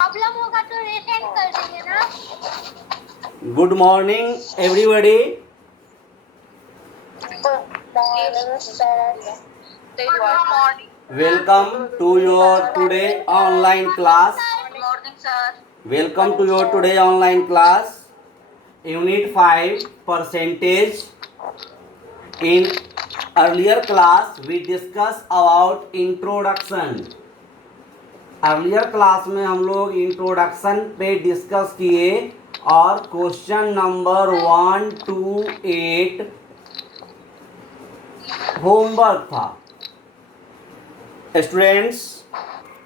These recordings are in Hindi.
प्रॉब्लम होगा तो रीसेंड कर देंगे ना। Good morning everybody. Welcome to your today online class. Welcome to your today online class unit 5 percentage. In earlier class we discuss about introduction। Earlier class में हम लोग इंट्रोडक्शन पे डिस्कस किए और क्वेश्चन नंबर 1 to 8 होमवर्क था। Students,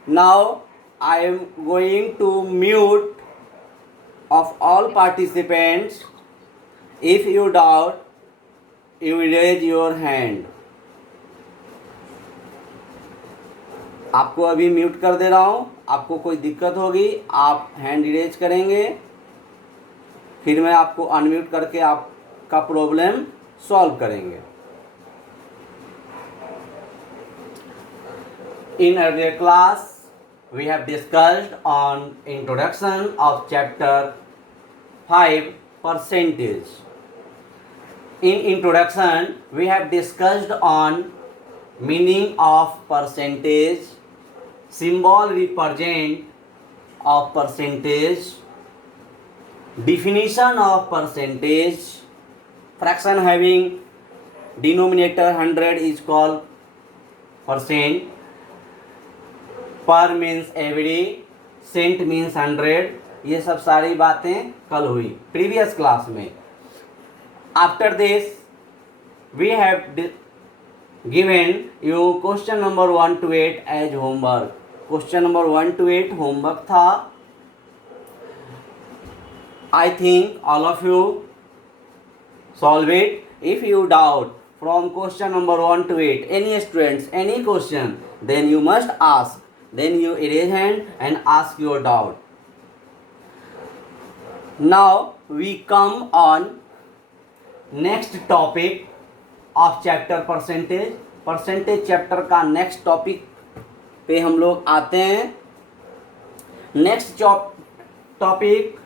now I am going to mute off all participants. If you doubt you raise your hand. आपको अभी म्यूट कर दे रहा हूँ। आपको कोई दिक्कत होगी आप हैंड रेज करेंगे, फिर मैं आपको अनम्यूट करके आपका प्रॉब्लम सॉल्व करेंगे। In earlier class we have discussed on introduction of chapter 5 percentage. In introduction we have discussed on meaning of percentage, symbol represent of percentage, definition of percentage, fraction having denominator 100 is called percent, per means every, cent means 100। ये सब सारी बातें कल हुई प्रीवियस क्लास में। After this we have given you question number 1 to 8 as homework। Question number 1 to 8 homework था। I think all of you solve it। If you doubt from question number 1 to 8 any students any question, then you must ask, then you raise hand and ask your doubt। Now we come on next topic of chapter percentage. Percentage chapter का नेक्स्ट टॉपिक पे हम लोग आते हैं। Next topic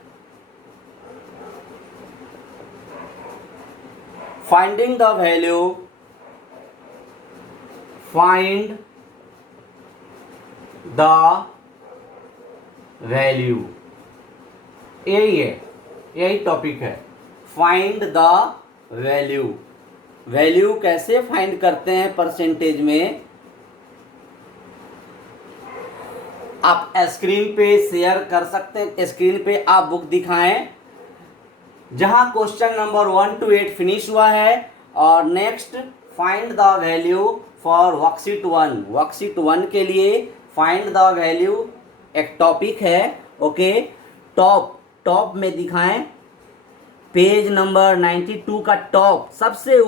finding the value. Find the value, यही है, यही टॉपिक है। Find the value. वैल्यू कैसे फाइंड करते हैं परसेंटेज में, आप स्क्रीन पे शेयर कर सकते हैं। स्क्रीन पे आप बुक दिखाएं जहां क्वेश्चन नंबर 1 to 8 फिनिश हुआ है, और next find the value for worksheet 1। Worksheet 1 के लिए फाइंड द वैल्यू एक टॉपिक है। ओके, टॉप में दिखाएं, पेज नंबर 92 का टॉप सबसे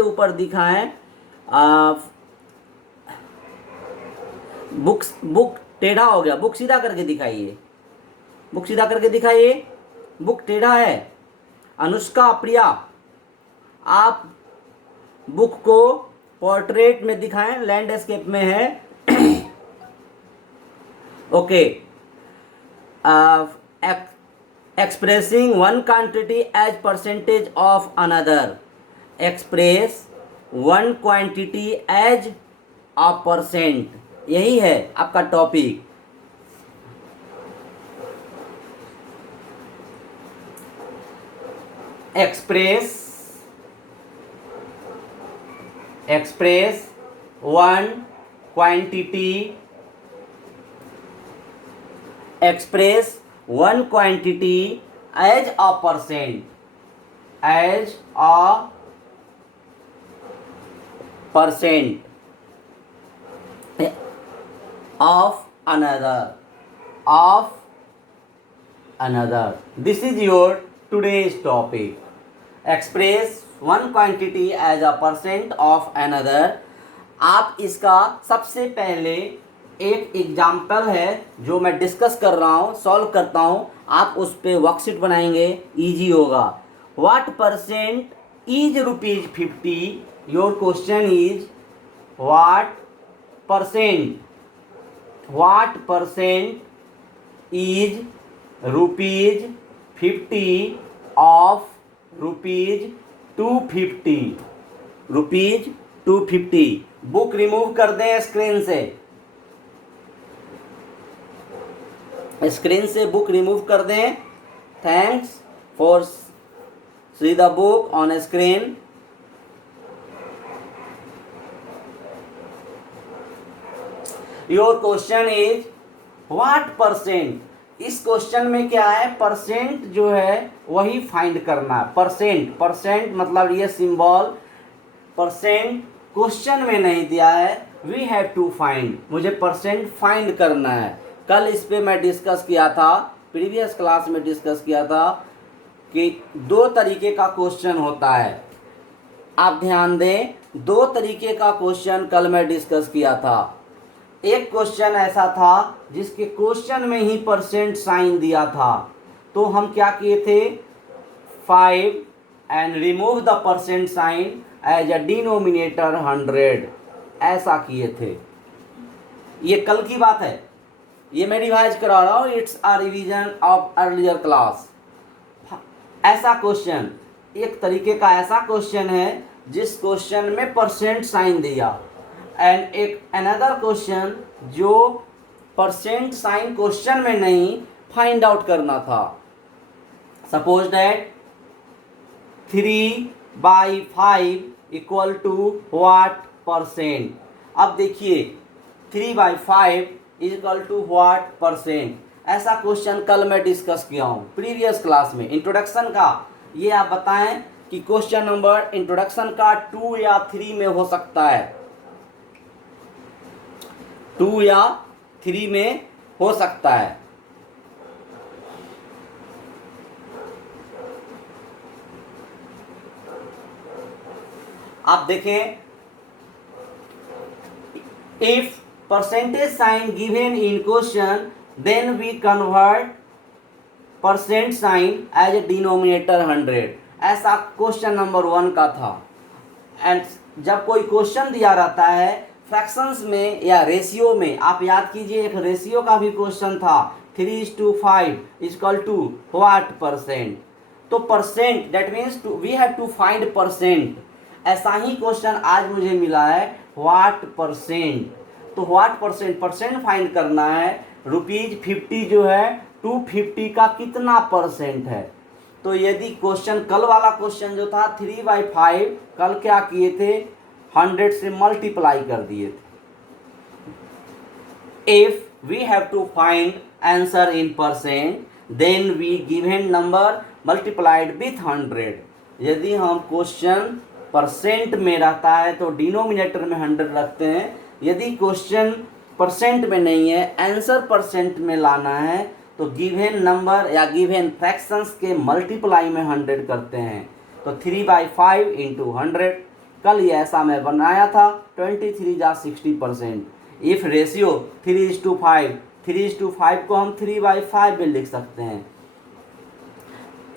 ऊपर दिखाएं। बुक टेढ़ा हो गया, बुक सीधा करके दिखाइए। बुक टेढ़ा है। अनुष्का, प्रिया, आप बुक को पोर्ट्रेट में दिखाएं, लैंडस्केप में है। Okay, expressing one quantity as percentage of another। express one quantity as a percent, यही है आपका topic. express one quantity, express one quantity as a percent, as a percent of another। This is your today's topic। express one quantity as a percent of another। आप इसका सबसे पहले एक एग्जाम्पल है जो मैं डिस्कस कर रहा हूँ, सॉल्व करता हूँ, आप उस पर वर्कशीट बनाएंगे, इजी होगा। What percent is ₹50? Your question is what percent is ₹50 of ₹250, ₹250। Book remove कर दें स्क्रीन से बुक रिमूव कर दें। Thanks for see the book on screen. Your question is what percent. इस क्वेश्चन में क्या है, परसेंट जो है वही फाइंड करना है। परसेंट मतलब ये सिंबल, परसेंट क्वेश्चन में नहीं दिया है, वी हैव टू फाइंड, मुझे परसेंट फाइंड करना है। कल इस पे मैं डिस्कस किया था, प्रीवियस क्लास में डिस्कस किया था कि 2 तरीके का क्वेश्चन होता है। आप ध्यान दें, 2 तरीके का क्वेश्चन कल मैं डिस्कस किया था। एक क्वेश्चन ऐसा था जिसके क्वेश्चन में ही परसेंट साइन दिया था, तो हम क्या किए थे, 5 and remove the percent sign as a denominator 100, ऐसा किए थे। ये कल की बात है, ये मैं रिवाइज करा रहा हूँ, it's a revision of earlier class. ऐसा क्वेश्चन, एक तरीके का ऐसा क्वेश्चन है जिस क्वेश्चन में परसेंट साइन दिया, एंड एक अनदर क्वेश्चन जो परसेंट साइन क्वेश्चन में नहीं, फाइंड आउट करना था। Suppose that 3/5 equal to what percent. अब देखिए 3/5 इक्वल टू व्हाट परसेंट, ऐसा क्वेश्चन कल मैं डिस्कस किया हूँ प्रीवियस क्लास में, इंट्रोडक्शन का। ये आप बताएं कि क्वेश्चन नंबर इंट्रोडक्शन का 2 या 3 में हो सकता है, 2 या 3 में हो सकता है। आप देखें, if percentage sign given in question then we convert percent sign as a denominator 100, ऐसा क्वेश्चन नंबर 1 का था। एंड जब कोई क्वेश्चन दिया रहता है फ्रैक्शंस में या रेशियो में, आप याद कीजिए एक रेशियो का भी क्वेश्चन था, 3:5 इक्वल टू व्हाट परसेंट। तो percent that means we have to find percent. ऐसा ही क्वेश्चन आज मुझे मिला है, व्हाट परसेंट। तो व्हाट परसेंट फाइंड करना है। ₹50 जो है 250 का कितना परसेंट है। तो यदि क्वेश्चन कल वाला क्वेश्चन जो था 3/5, कल क्या किए थे, 100 से मल्टीप्लाई कर दिए थे। If we have to find answer in percent then we given number multiplied with 100। यदि हम क्वेश्चन परसेंट में रहता है तो डिनोमिनेटर में 100 रखते हैं, यदि क्वेश्चन परसेंट में नहीं है, आंसर परसेंट में लाना है, तो गिवन नंबर या गिवन फ्रैक्शंस के मल्टीप्लाई में 100 करते हैं। तो 3/5 इंटू 100, कल ये ऐसा मैं बनाया था, 23 जा 60%। इफ रेशियो 3:5, 3:5 को हम 3/5 में लिख सकते हैं।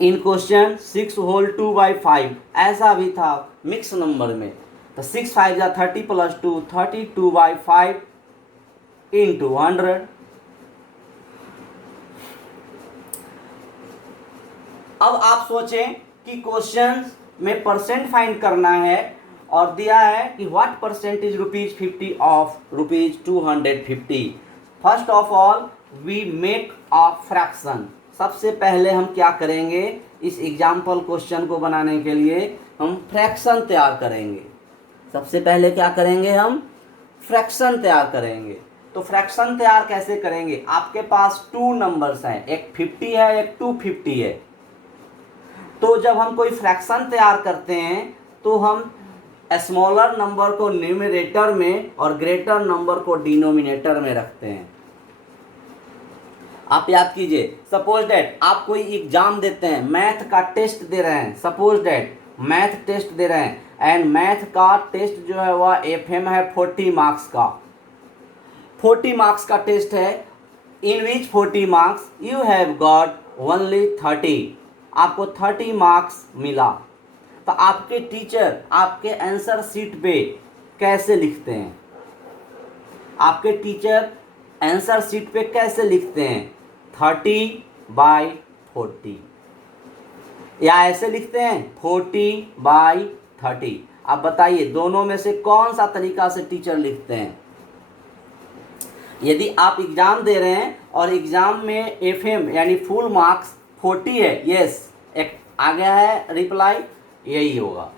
इन क्वेश्चन 6 होल 2/5 ऐसा भी था मिक्स नंबर में, तो 6×5 जा 30 + 2 32/5 इंटू 100। अब आप सोचें कि क्वेश्चन में परसेंट फाइंड करना है और दिया है कि what percent is ₹50 of ₹250। First of all we make a fraction. सबसे पहले हम क्या करेंगे, इस एग्जाम्पल क्वेश्चन को बनाने के लिए हम फ्रैक्शन तैयार करेंगे। सबसे पहले क्या करेंगे, हम फ्रैक्शन तैयार करेंगे। तो फ्रैक्शन तैयार कैसे करेंगे, आपके पास 2 नंबर्स हैं, एक 50 है एक 250 है। तो जब हम कोई फ्रैक्शन तैयार करते हैं तो हम स्मॉलर नंबर को न्यूमरेटर में और ग्रेटर नंबर को डिनोमिनेटर में रखते हैं। आप याद कीजिए, सपोज दैट आप कोई एग्जाम देते हैं, मैथ का टेस्ट दे रहे हैं, सपोज दैट मैथ टेस्ट दे रहे हैं एंड मैथ का टेस्ट जो है वह FM है 40 मार्क्स का, 40 मार्क्स का टेस्ट है। इन विच 40 marks you have got only 30, आपको 30 मार्क्स मिला। तो आपके टीचर आपके आंसर शीट पे कैसे लिखते हैं, आपके टीचर आंसर शीट पे कैसे लिखते हैं, 30/40, या ऐसे लिखते हैं 40/30। अब बताइए दोनों में से कौन सा तरीका से टीचर लिखते हैं? यदि आप एग्जाम दे रहे हैं और एग्जाम में एफएम यानी फुल मार्क्स 40 है, यस, एक आ गया है रिप्लाई, यही होगा।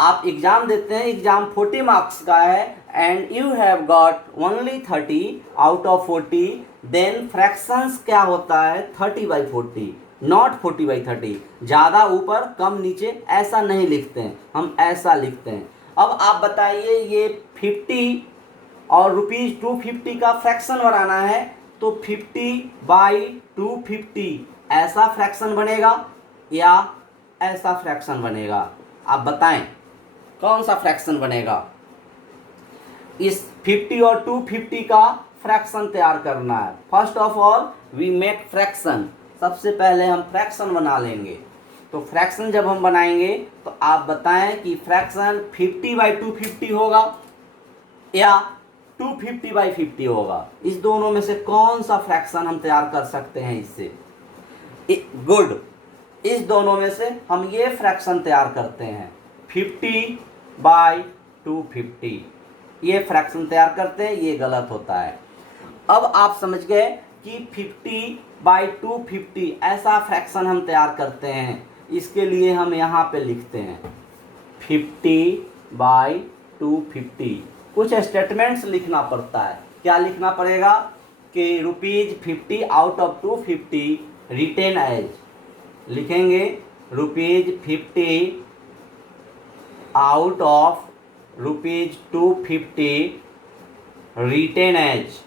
आप एग्जाम देते हैं, एग्जाम 40 मार्क्स का है and you have got only 30 out of 40, then fractions क्या होता है 30/40, नॉट 40/30। ज़्यादा ऊपर कम नीचे ऐसा नहीं लिखते हैं, हम ऐसा लिखते हैं। अब आप बताइए ये 50 और ₹250 का फ्रैक्शन बनाना है तो 50/250 ऐसा फ्रैक्शन बनेगा या ऐसा फ्रैक्शन बनेगा? आप बताएं कौन सा फ्रैक्शन बनेगा? इस 50 और 250 का फ्रैक्शन तैयार करना है। First of all we make fraction, सबसे पहले हम फ्रैक्शन बना लेंगे। तो फ्रैक्शन जब हम बनाएंगे तो आप बताएं कि फ्रैक्शन 50/250 होगा या 250/50 होगा। इस दोनों में से कौन सा फ्रैक्शन हम तैयार कर सकते हैं इससे? गुड, इस दोनों में से हम ये फ्रैक्शन तैयार करते हैं 50/250, ये फ्रैक्शन तैयार करते हैं, ये गलत होता है। अब आप समझ गए कि 50/250 ऐसा फ्रैक्शन हम तैयार करते हैं। इसके लिए हम यहाँ पे लिखते हैं 50/250। कुछ स्टेटमेंट्स लिखना पड़ता है। क्या लिखना पड़ेगा कि ₹50 आउट ऑफ 250 रिटेन एज, लिखेंगे ₹50 out of ₹250 written as,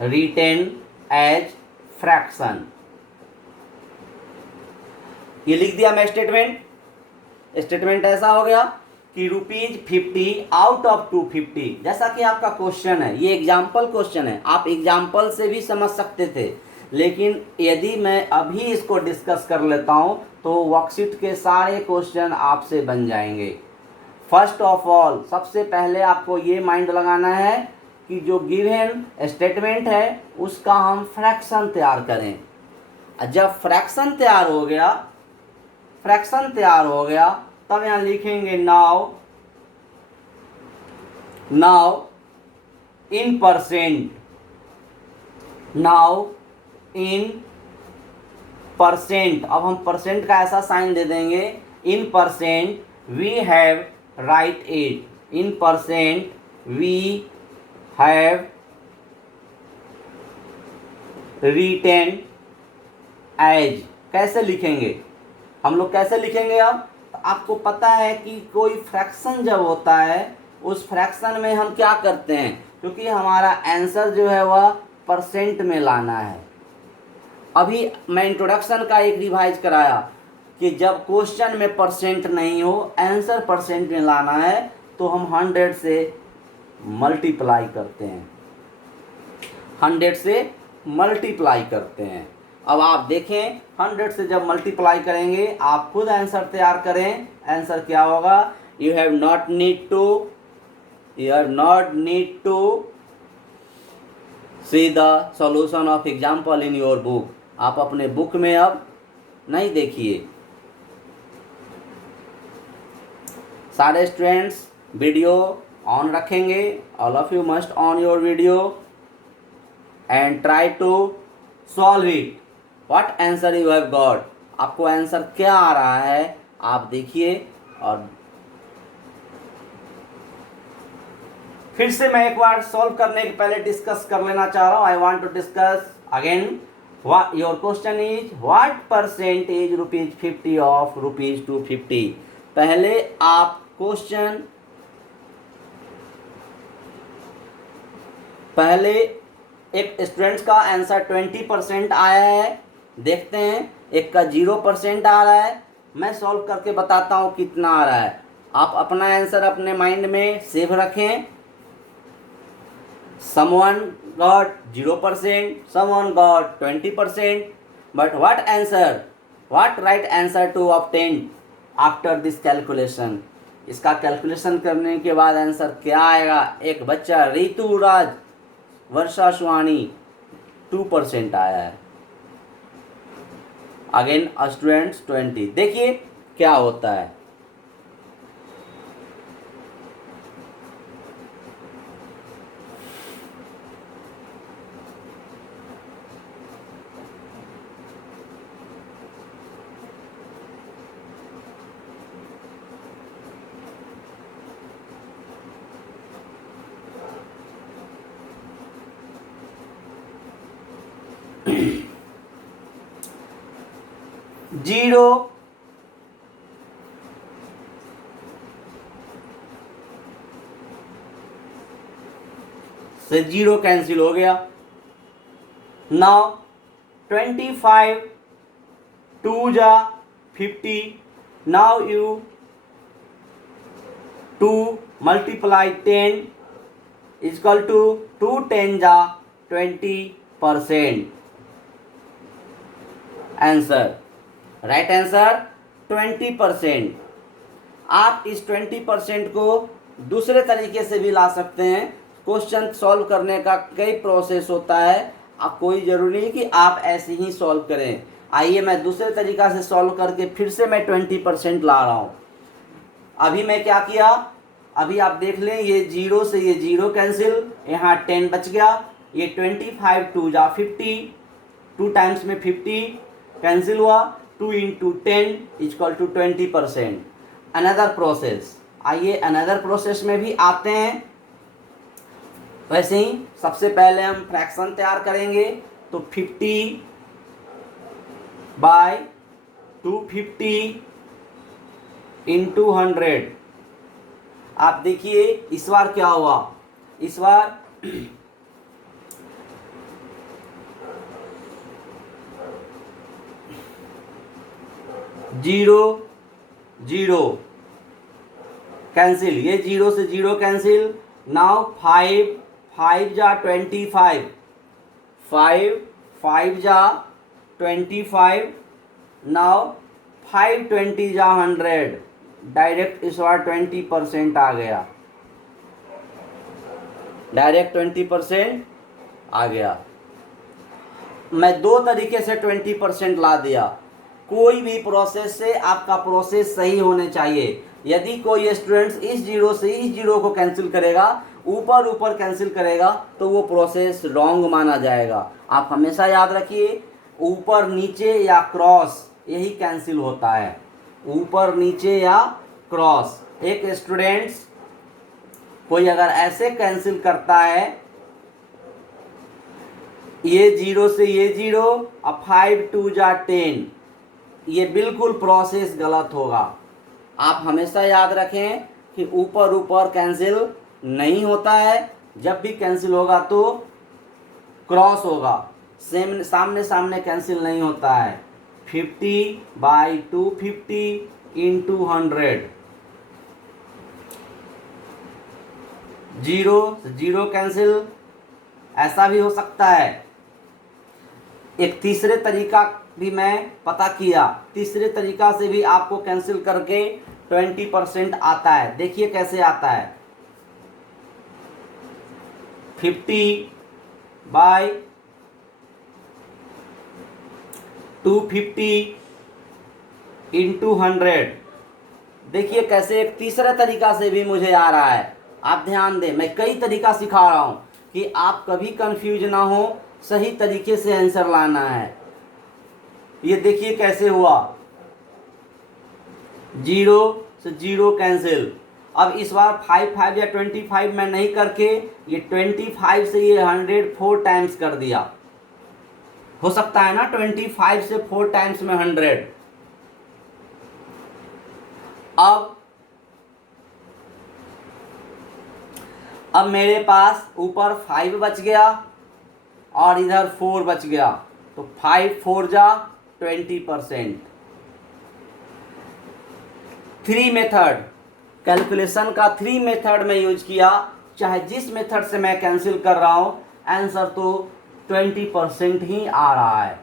written as fraction. ये लिख दिया मैं स्टेटमेंट ऐसा हो गया कि ₹50 आउट ऑफ 250। जैसा कि आपका क्वेश्चन है, ये एग्जाम्पल क्वेश्चन है, आप एग्जाम्पल से भी समझ सकते थे, लेकिन यदि मैं अभी इसको डिस्कस कर लेता हूँ तो वर्कशीट के सारे क्वेश्चन आपसे बन जाएंगे। फर्स्ट ऑफ ऑल सबसे पहले आपको ये माइंड लगाना है कि जो गिवन स्टेटमेंट है उसका हम फ्रैक्शन तैयार करें। जब फ्रैक्शन तैयार हो गया तब यहाँ लिखेंगे नाउ इन परसेंट, अब हम परसेंट का ऐसा साइन दे देंगे, in percent we have write it, in percent we have written as. कैसे लिखेंगे हम लोग, कैसे लिखेंगे? अब तो आपको पता है कि कोई फ्रैक्शन जब होता है उस फ्रैक्शन में हम क्या करते हैं, क्योंकि हमारा आंसर जो है वह परसेंट में लाना है। अभी मैं इंट्रोडक्शन का एक रिवाइज कराया कि जब क्वेश्चन में परसेंट नहीं हो, आंसर परसेंट में लाना है, तो हम 100 से मल्टीप्लाई करते हैं, 100 से मल्टीप्लाई करते हैं। अब आप देखें 100 से जब मल्टीप्लाई करेंगे, आप खुद आंसर तैयार करें। आंसर क्या होगा? You have not need to see the solution of example in your book. आप अपने बुक में अब नहीं देखिए। सारे स्टूडेंट्स वीडियो ऑन रखेंगे, all of you must on your video and try to solve it. What answer you have got, आपको आंसर क्या आ रहा है आप देखिए। और फिर से मैं एक बार सॉल्व करने के पहले डिस्कस कर लेना चाह रहा हूँ। I want to discuss again. Your question is what percentage ₹50 of ₹250। पहले आप क्वेश्चन, पहले एक स्टूडेंट्स का आंसर 20% आया है, देखते हैं। एक का 0% आ रहा है, मैं सॉल्व करके बताता हूँ कितना आ रहा है। आप अपना आंसर अपने माइंड में सेव रखें। someone got 0%, someone got 20%, but what right answer to obtain after this calculation? इसका कैलकुलेशन करने के बाद आंसर क्या आएगा? एक बच्चा ऋतुराज वर्षा सुहानी 2% आया है। Again students 20। देखिए क्या होता है। जीरो से जीरो कैंसिल हो गया। नाउ 25 2 जा 50। Now you 2 multiply 10 equal to 2 10 जा 20%। Answer right answer 20%। आप इस 20% को दूसरे तरीके से भी ला सकते हैं। क्वेश्चन सॉल्व करने का कई प्रोसेस होता है, अब कोई ज़रूरी नहीं कि आप ऐसे ही सॉल्व करें। आइए मैं दूसरे तरीका से सॉल्व करके फिर से मैं 20% ला रहा हूँ। अभी मैं क्या किया, अभी आप देख लें, ये जीरो से ये जीरो कैंसिल, यहाँ 10 बच गया, ये 25 2 जा 50, 2 टाइम्स में 50 कैंसिल हुआ, 2 into 10 equal to 20%। Another process, आइए अनदर प्रोसेस में भी आते हैं। वैसे ही सबसे पहले हम फ्रैक्शन तैयार करेंगे, तो 50 बाय 250 इंटू 100। आप देखिए इस बार क्या हुआ, इस बार जीरो जीरो कैंसिल, ये जीरो से जीरो कैंसिल। नाउ 5 5 जा 25, 5 5 जा 25। नाउ 5 20 जा 100, डायरेक्ट इस बार 20% आ गया, डायरेक्ट 20% आ गया। मैं दो तरीके से 20% ला दिया। कोई भी प्रोसेस से आपका प्रोसेस सही होने चाहिए। यदि कोई स्टूडेंट्स इस जीरो से इस जीरो को कैंसिल करेगा, ऊपर ऊपर कैंसिल करेगा, तो वो प्रोसेस रॉन्ग माना जाएगा। आप हमेशा याद रखिए, ऊपर नीचे या क्रॉस यही कैंसिल होता है, ऊपर नीचे या क्रॉस। एक स्टूडेंट्स कोई अगर ऐसे कैंसिल करता है, ये जीरो से ये जीरो, अब 5 2 जा 10, ये बिल्कुल प्रोसेस गलत होगा। आप हमेशा याद रखें कि ऊपर ऊपर कैंसिल नहीं होता है, जब भी कैंसिल होगा तो क्रॉस होगा, सेम सामने सामने कैंसिल नहीं होता है। 50 by 250 into 100, zero zero cancel, ऐसा भी हो सकता है। एक तीसरे तरीका भी मैं पता किया, तीसरे तरीका से भी आपको कैंसिल करके 20% आता है। देखिए कैसे आता है, 50 बाई 250 इंटू 100। देखिए कैसे एक तीसरा तरीका से भी मुझे आ रहा है। आप ध्यान दें, मैं कई तरीका सिखा रहा हूँ कि आप कभी कंफ्यूज ना हो, सही तरीके से आंसर लाना है। ये देखिए कैसे हुआ, जीरो से जीरो कैंसिल। अब इस बार 5 5 या 25 में नहीं करके ये 25 से ये 100 4 टाइम्स कर दिया। हो सकता है ना 25 से 4 टाइम्स में 100। अब मेरे पास ऊपर 5 बच गया और इधर 4 बच गया, तो 5 4 जा 20%। 3 मेथड, कैलकुलेशन का 3 मेथड में यूज किया। चाहे जिस मेथड से मैं कैंसिल कर रहा हूं, आंसर तो 20% ही आ रहा है।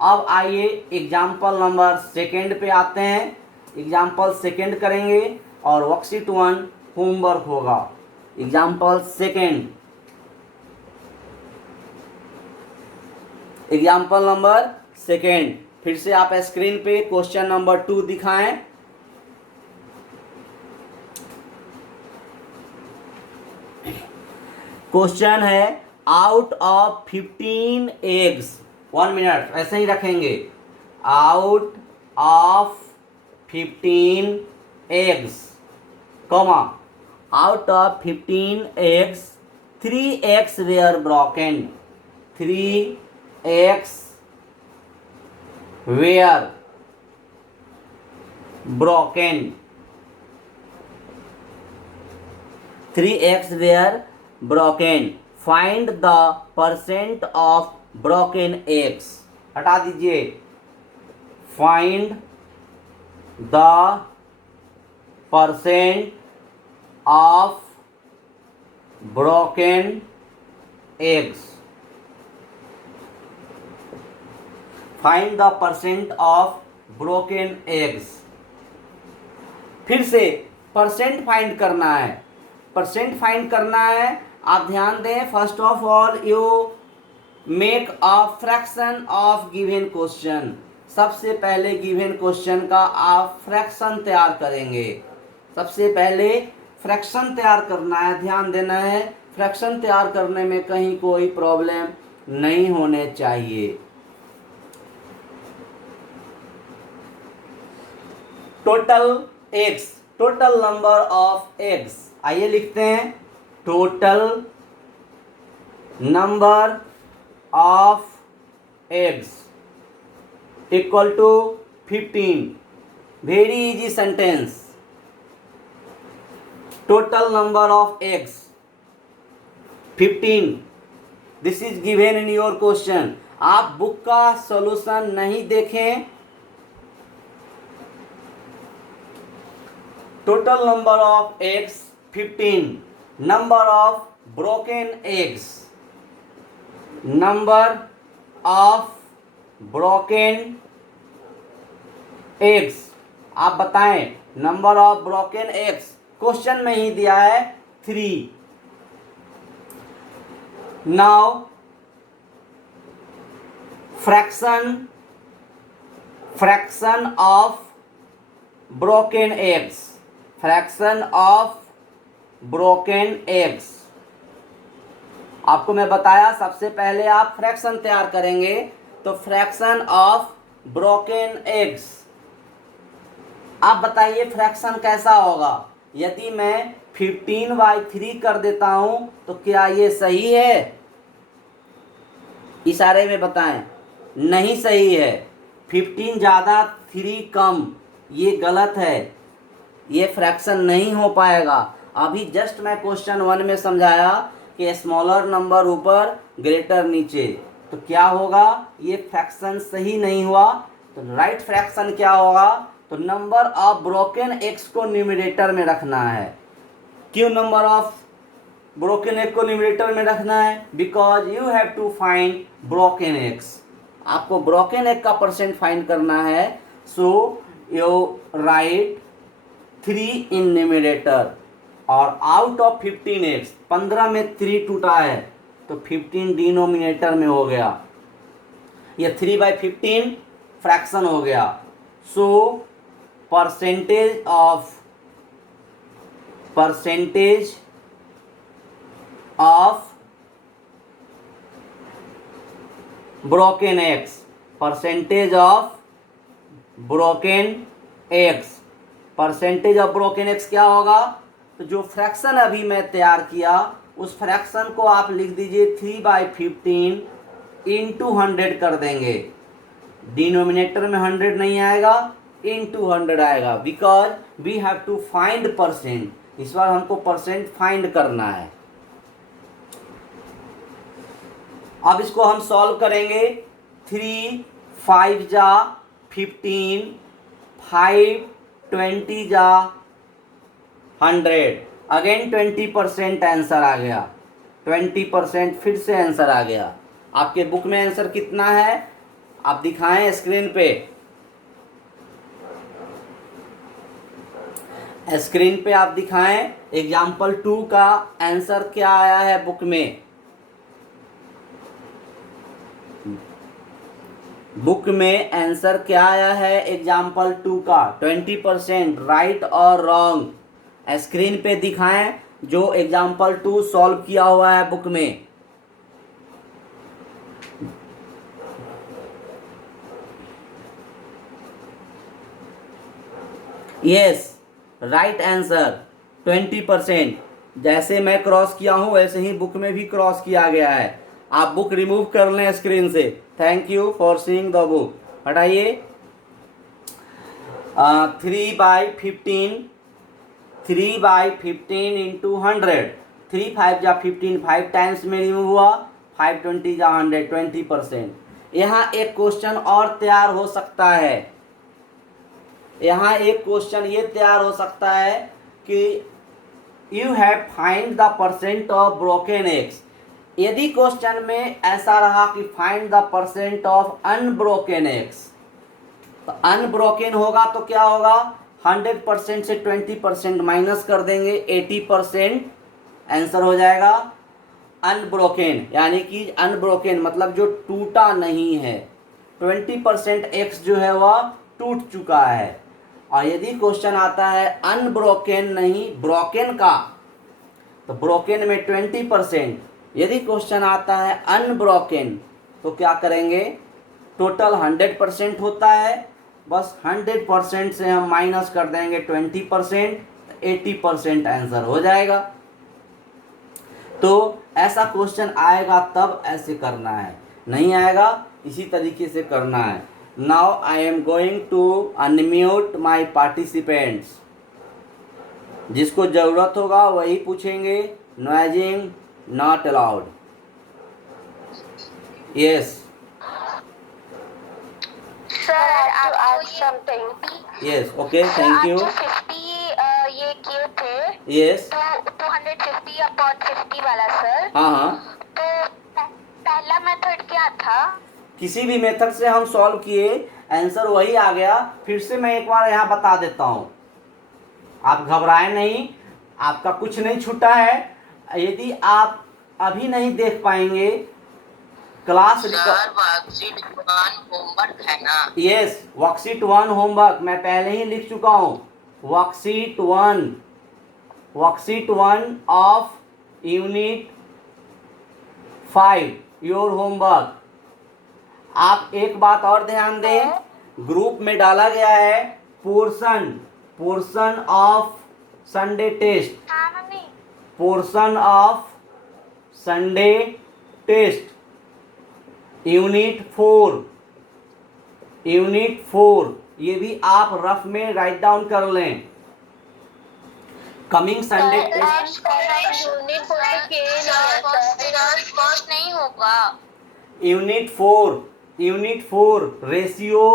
अब आइए एग्जाम्पल नंबर सेकेंड पे आते हैं। एग्जाम्पल सेकेंड करेंगे। और वर्कशीट 1 होमवर्क होगा। Example second, example number second, फिर से आप स्क्रीन पे क्वेश्चन नंबर 2 दिखाएं। क्वेश्चन है आउट ऑफ 15 एग्स, 1 मिनट ऐसे ही रखेंगे, out of 15 eggs, comma, out of 15 eggs 3 eggs were broken, 3 eggs were broken, 3 eggs were broken, find the percent of broken eggs, हटा दीजिए, find the percent of broken eggs, find the percent of broken eggs। फिर से परसेंट फाइंड करना है, परसेंट फाइंड करना है। आप ध्यान दें, first of all you make a fraction of given question. सबसे पहले गिवन क्वेश्चन का आप फ्रैक्शन तैयार करेंगे, सबसे पहले फ्रैक्शन तैयार करना है। ध्यान देना है, फ्रैक्शन तैयार करने में कहीं कोई प्रॉब्लम नहीं होने चाहिए। Total eggs, total number of eggs, आइए लिखते हैं, total number of eggs equal to 15। Very easy sentence, total number of eggs 15, this is given in your question. आप बुक का सॉल्यूशन नहीं देखें, total number of eggs 15, number of broken eggs, number of broken eggs, आप बताएं number of broken eggs, question में ही दिया है 3। Now fraction of broken eggs, fraction of broken eggs, आपको मैं बताया सबसे पहले आप फ्रैक्शन तैयार करेंगे, तो फ्रैक्शन ऑफ ब्रोकन एग्स। आप बताइए फ्रैक्शन कैसा होगा। यदि मैं 15/3 कर देता हूं तो क्या ये सही है? इशारे में बताएं, नहीं सही है। 15 ज़्यादा 3 कम, ये गलत है, ये फ्रैक्शन नहीं हो पाएगा। अभी जस्ट मैं क्वेश्चन 1 में समझाया कि स्मॉलर नंबर ऊपर ग्रेटर नीचे, तो क्या होगा, ये फ्रैक्शन सही नहीं हुआ। तो राइट फ्रैक्शन क्या होगा, तो नंबर ऑफ ब्रोकन एक्स को न्यूमरेटर में रखना है। क्यों नंबर ऑफ ब्रोकन एक्स को न्यूमरेटर में रखना है? Because you have to find broken eggs, आपको ब्रोकन एक्स का परसेंट फाइंड करना है। So you write 3 in numerator, और आउट ऑफ 15 एक्स, 15 में 3 टूटा है तो 15 डिनोमिनेटर में हो गया, ये 3/15 फ्रैक्शन हो गया। So percentage of broken x, percentage of broken x, percentage of broken x क्या होगा, तो जो फ्रैक्शन अभी मैं तैयार किया उस फ्रैक्शन को आप लिख दीजिए 3/15 इंटू 100 कर देंगे। डिनोमिनेटर में 100 नहीं आएगा, इंटू 100 आएगा, because we have to find percent. इस बार हमको परसेंट फाइंड करना है। अब इसको हम सॉल्व करेंगे। 3 5 जा 15, 5 20 जा 100, अगेन 20% आंसर आ गया, 20% फिर से आंसर आ गया। आपके बुक में आंसर कितना है आप दिखाएं स्क्रीन पे। स्क्रीन पे आप दिखाएं एग्जाम्पल 2 का आंसर क्या आया है बुक में। बुक में आंसर क्या आया है एग्जाम्पल 2 का 20%, राइट और रॉन्ग। स्क्रीन पे दिखाएं जो एग्जाम्पल 2 सॉल्व किया हुआ है बुक में। Yes, right answer 20%। जैसे मैं क्रॉस किया हूं वैसे ही बुक में भी क्रॉस किया गया है। आप बुक रिमूव कर लें स्क्रीन से। Thank you for seeing the book. हटाइए। 3/15, 3/15 इंटू 100, 3 5 जा 15, 5 टाइम्स में रिमूव हुआ, 5 20 जा 100, 20%। यहाँ एक क्वेश्चन और तैयार हो सकता है। यहाँ एक क्वेश्चन ये तैयार हो सकता है कि you have find the percent of broken eggs. यदि क्वेश्चन में ऐसा रहा कि find the percent of unbroken eggs, तो अनब्रोकन होगा तो क्या होगा, 100% से 20% माइनस कर देंगे, 80% आंसर हो जाएगा। अनब्रोकन यानी कि अनब्रोकन मतलब जो टूटा नहीं है, 20% एक्स जो है वह टूट चुका है। और यदि क्वेश्चन आता है अनब्रोकन नहीं ब्रोकन का, तो ब्रोकन में 20%। यदि क्वेश्चन आता है अनब्रोकन तो क्या करेंगे, टोटल 100% होता है, बस 100% से हम माइनस कर देंगे 20%, 80% आंसर हो जाएगा। तो ऐसा क्वेश्चन आएगा तब ऐसे करना है, नहीं आएगा इसी तरीके से करना है। Now I am going to unmute my participants. जिसको जरूरत होगा वही पूछेंगे। Noising not allowed. Yes sir, I have to ask something. Yes okay thank you. जो 50 ये किए थे, यस तो 250 अपॉन 50 वाला सर, हाँ हाँ, तो पहला मेथड क्या था? किसी भी मेथड से हम सॉल्व किए, आंसर वही आ गया। फिर से मैं एक बार यहाँ बता देता हूँ, आप घबराएं नहीं, आपका कुछ नहीं छूटा है। यदि आप अभी नहीं देख पाएंगे क्लास वर्कशीट 1 होमवर्क है ना? यस, वर्कशीट 1 होमवर्क मैं पहले ही लिख चुका हूँ। Worksheet 1 of unit 5 your homework. आप एक बात और ध्यान दें, ग्रुप में डाला गया है पोर्शन ऑफ संडे टेस्ट, हाँ मम्मी। Portion of Sunday test unit 4, ये भी आप रफ में राइट डाउन कर लें। कमिंग संडे टेस्ट यूनिट 4 पे के नहीं होगा। Unit 4 ratio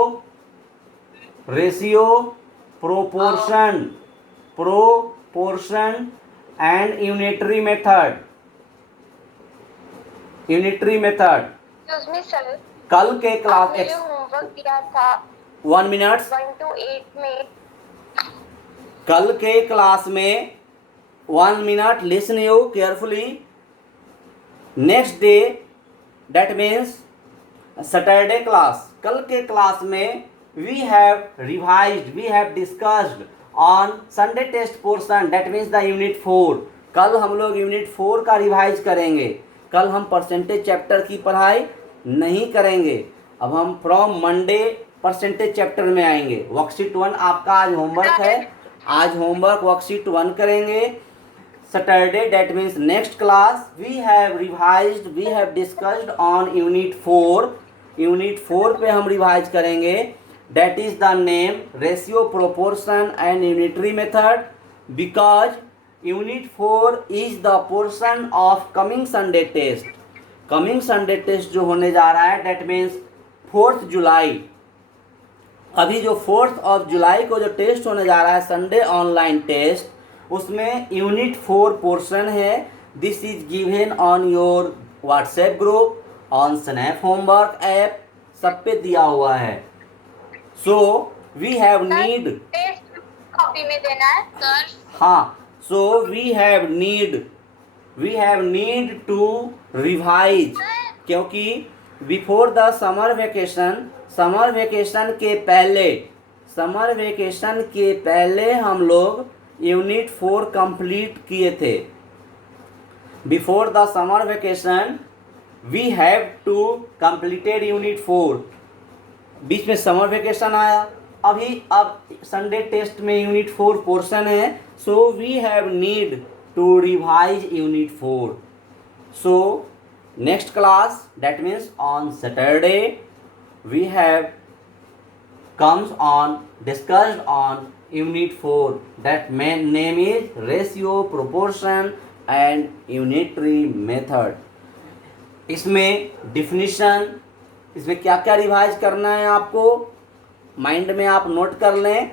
proportion and unitary method. Excuse me sir, कल के क्लास आपने जो होमवर्क दिया था 1 मिनट, 1 to 8 में, कल के क्लास में 1 minute listen you carefully. Next day that means Saturday class, कल के क्लास में we have discussed on Sunday test portion that means the unit 4। कल हम लोग यूनिट 4 का रिवाइज करेंगे। कल हम परसेंटेज चैप्टर की पढ़ाई नहीं करेंगे। अब हम फ्रॉम मंडे परसेंटेज चैप्टर में आएंगे। वर्कशीट 1 आपका आज होमवर्क है, आज होमवर्क वर्कशीट 1 करेंगे। Saturday that means next class we have discussed on unit 4 पे हम रिवाइज करेंगे। That is the name ratio proportion and unitary method, because unit 4 is the portion of coming Sunday test. Coming Sunday test जो होने जा रहा है दैट मीन्स 4 जुलाई। अभी जो 4 जुलाई को जो टेस्ट होने जा रहा है संडे ऑनलाइन टेस्ट, उसमें यूनिट 4 पोर्शन है। This is given on your WhatsApp group, on snap homework app, सब पे दिया हुआ है। So we have need. Test कब कॉपी में देना है सर हाँ, so we have need to revise, क्योंकि बिफोर द समर वेकेशन के पहले हम लोग यूनिट 4 कंप्लीट किए थे। Before the summer vacation we have to completed unit 4। बीच में समर वेकेशन आया, अब संडे टेस्ट में यूनिट 4 पोर्शन है, so we have need to revise unit 4। So next class, that means on Saturday we have discussed on unit 4, that main name is ratio, proportion and unitary method। इसमें डिफिनीशन, इसमें क्या क्या रिवाइज करना है आपको, माइंड में आप नोट कर लें।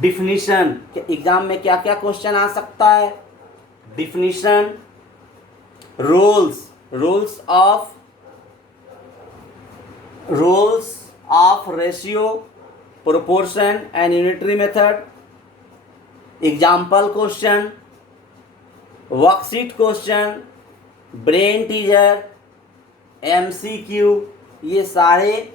डिफिनीशन, एग्जाम में क्या क्या क्वेश्चन आ सकता है, definition, rules of ratio, proportion and unitary method, example question, worksheet question, brain teaser, MCQ, ये सारे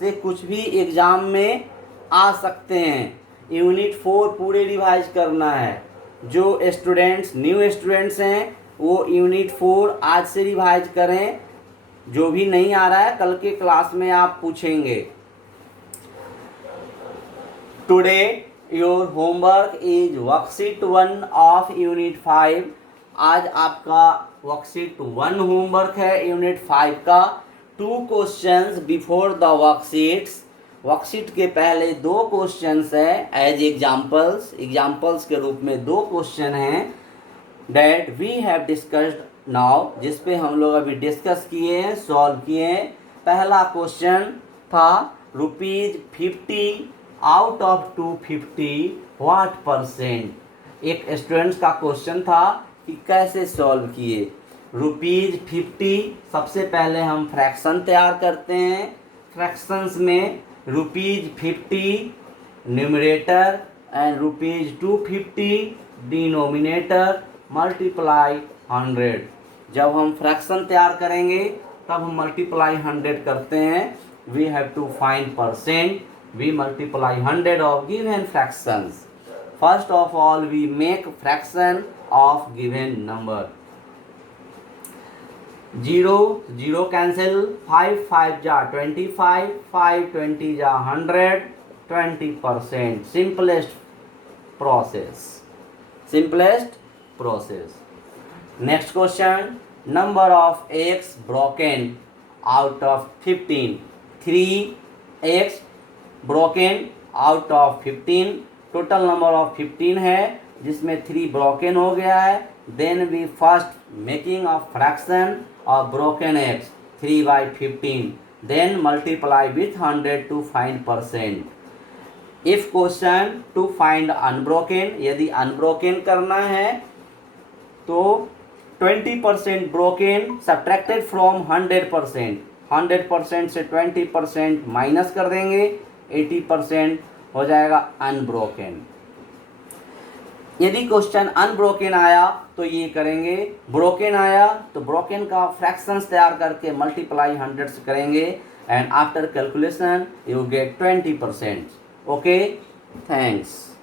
से कुछ भी एग्जाम में आ सकते हैं। यूनिट 4 पूरे रिवाइज करना है। जो न्यू स्टूडेंट्स हैं वो यूनिट 4 आज से रिवाइज करें। जो भी नहीं आ रहा है कल के क्लास में आप पूछेंगे। Today your homework is worksheet 1 of unit 5। आज आपका वर्कशीट 1 होमवर्क है यूनिट 5 का। 2 क्वेश्चंस बिफोर द वर्कशीट के पहले 2 क्वेश्चंस है एज एग्जाम्पल्स के रूप में 2 क्वेश्चन हैं that we have discussed now, जिस पे हम लोग अभी डिस्कस किए हैं, सॉल्व किए हैं। पहला क्वेश्चन था ₹50 आउट ऑफ 250 व्हाट परसेंट। एक स्टूडेंट्स का क्वेश्चन था कि कैसे सॉल्व किए। ₹50, सबसे पहले हम फ्रैक्शन तैयार करते हैं। फ्रैक्शंस में ₹50 न्यूमरेटर एंड ₹250 डिनोमिनेटर, मल्टीप्लाई 100। जब हम फ्रैक्शन तैयार करेंगे तब हम मल्टीप्लाई 100 करते हैं। We have to find percent, we multiply 100 of given fractions. First of all we make fraction of given number. 0 cancel, 5 जा 25, 5 20 जा 100, 20%। Simplest process. Next question, number of eggs broken out of 15। 3 eggs broken out of 15, total number of 15 है जिसमें 3 ब्रोकन हो गया है। Then we first making of fraction of broken eggs 3/15, then multiply with 100 to find percent. If question to find unbroken, यदि अनब्रोकन करना है तो 20% ब्रोकन सब्ट्रैक्टेड फ्रॉम 100%, 100% से 20% माइनस कर देंगे, 80% हो जाएगा अनब्रोकन। यदि क्वेश्चन अनब्रोकन आया तो ये करेंगे, ब्रोकन आया तो ब्रोकन का फ्रैक्शंस तैयार करके मल्टीप्लाई 100 से करेंगे and after calculation you get 20%। Okay, thanks.